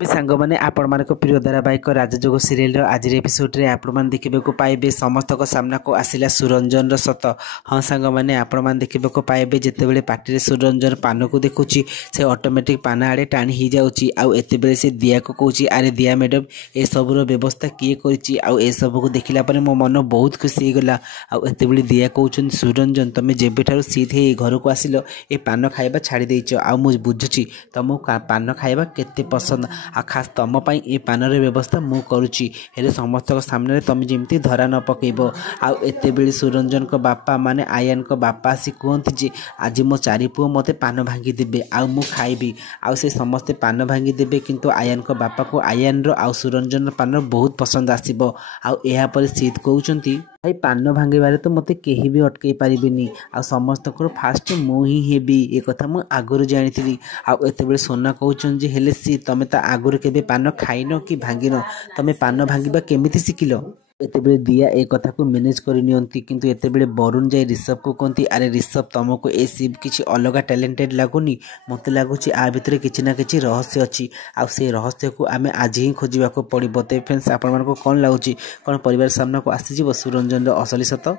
सांग मैंने आपण मान प्रिय धारावाहिक राजजोग सीरियल आज एपिसोड आपण मैंने देखा पाइबे समस्त सामना को आसला सुरंजन सत। हाँ सांग मैंने आपण मैंने देखा पाइबे जितेबाला पार्टी सुरंजन पान को देखुची से ऑटोमेटिक पान आड़े टाणी ही जाऊँगी आते से दिया को कौच आरे दिया मैडम ए सबूर व्यवस्था किए कर सबू देखला मो मन बहुत खुशी होगला। आते दिया कहते सुरंजन तुम जेबे सीध घर को आसिल ए पान खाइबा छाड़ी देच आ बुझुची तुमको पान खाइबा केते पसंद आ खास तुम ये पानर व्यवस्था मु करुच्ची हेले समस्त सामने तुम जमी धरा न पकेब। आते सुरंजन को बापा माने आयन को बापा आसी कहते जे आज मो चारि पुओ मते पान भांगी देबे आ मु खाइबी आ से समस्ते पान भांगी देबे किंतु आयन को बापा को आयन रो आ सुरंजन पान बहुत पसंद आसीबो। आ एहा पर सीत कहउचंती भाई पान भांगे तो मते केही भी अटकई पारिबेनी आ समस्त को फास्ट मु ही हेबी ए कथा मु आगुरु जानिथिली। आ एते सोना कहउचन जे हेले सी तमे ता आगुरु केबे पान खाइनो कि भांगिनो तमे पान भांगिबा केमिति सिखिलो। एते दिया ए कथा को मैनेज कर नियंती किंतु एते वरुण जाए ऋषभ को कहती अरे ऋषभ तुमको ए सिप किसी अलग टैलेंटेड लगुनि मत लगुच आ भितर किसी ना कि रहस्य अच्छी आ से रहस्य को आम आज ही खोजा पड़ो। तो फ्रेंड्स आपण मानको कौन लगुच कौन परिवार सामना को आसीज सुरंजन असली सत।